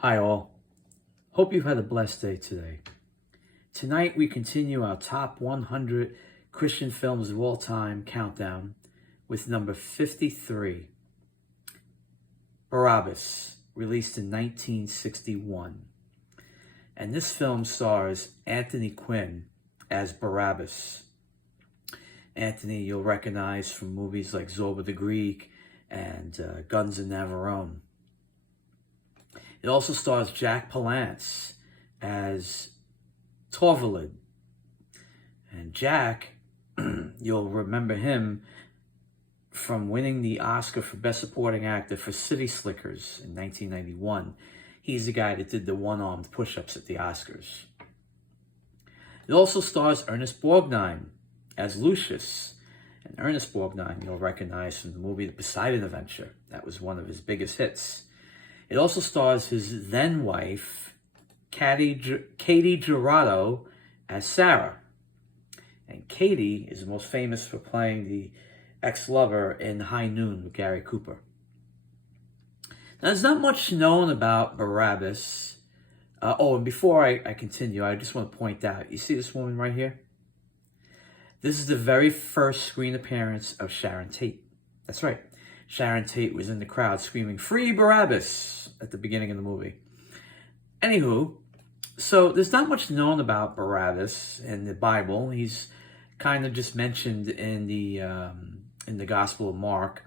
Hi all. Hope you've had a blessed day today. Tonight we continue our top 100 Christian films of all time countdown with number 53, Barabbas, released in 1961. And this film stars Anthony Quinn as Barabbas. Anthony you'll recognize from movies like Zorba the Greek and Guns of Navarone. It also stars Jack Palance as Torvalid. And Jack, you'll remember him from winning the Oscar for Best Supporting Actor for City Slickers in 1991. He's the guy that did the one-armed push-ups at the Oscars. It also stars Ernest Borgnine as Lucius. And Ernest Borgnine you'll recognize from the movie The Poseidon Adventure. That was one of his biggest hits. It also stars his then-wife, Katie Jurado, as Sarah. And Katie is most famous for playing the ex-lover in High Noon with Gary Cooper. Now, there's not much known about Barabbas. And before I continue, I just want to point out, you see this woman right here? This is the very first screen appearance of Sharon Tate. That's right. Sharon Tate was in the crowd screaming, "Free Barabbas!" at the beginning of the movie. Anywho, so there's not much known about Barabbas in the Bible. He's kind of just mentioned in the Gospel of Mark.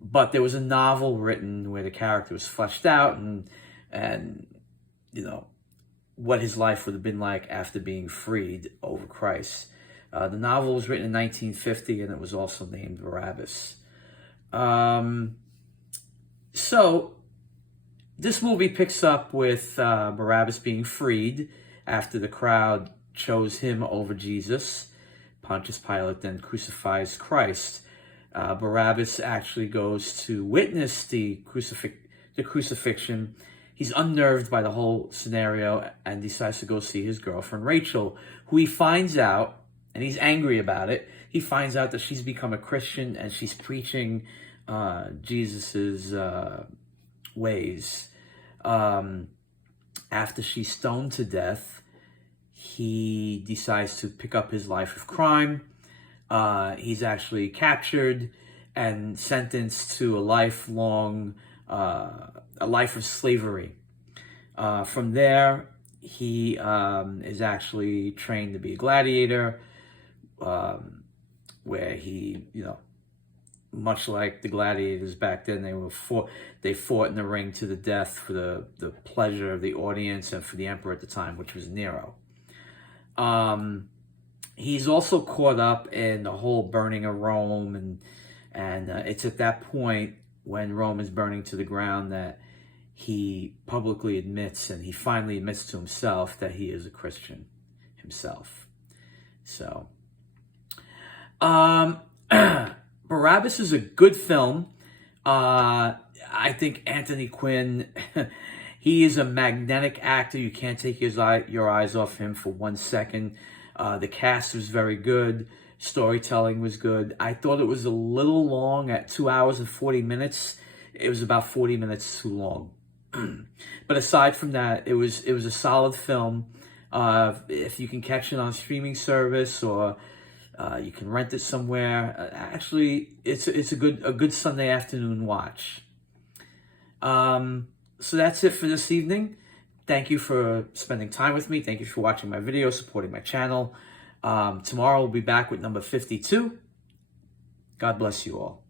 But there was a novel written where the character was fleshed out and you know, what his life would have been like after being freed over Christ. The novel was written in 1950 and it was also named Barabbas. So this movie picks up with Barabbas being freed after the crowd chose him over Jesus. Pontius Pilate then crucifies Christ. Barabbas actually goes to witness the crucifixion. He's unnerved by the whole scenario and decides to go see his girlfriend Rachel, who he finds out, and he's angry about it. He finds out that she's become a Christian and she's preaching Jesus's ways. After she's stoned to death, he decides to pick up his life of crime. He's actually captured and sentenced to a life of slavery. From there, he is actually trained to be a gladiator, where he, much like the gladiators back then, they fought in the ring to the death for the pleasure of the audience and for the emperor at the time, which was Nero. He's also caught up in the whole burning of Rome, and it's at that point when Rome is burning to the ground that he publicly admits, and he finally admits to himself that he is a Christian himself. So, Barabbas is a good film. I think Anthony Quinn, he is a magnetic actor. You can't take your eyes off him for 1 second. The cast was very good. Storytelling was good. I thought it was a little long at 2 hours and 40 minutes. It was about 40 minutes too long. But aside from that, it was a solid film. If you can catch it on a streaming service or you can rent it somewhere, actually, it's a good Sunday afternoon watch. So that's it for this evening. Thank you for spending time with me. Thank you for watching my video, supporting my channel. Tomorrow we'll be back with number 52. God bless you all.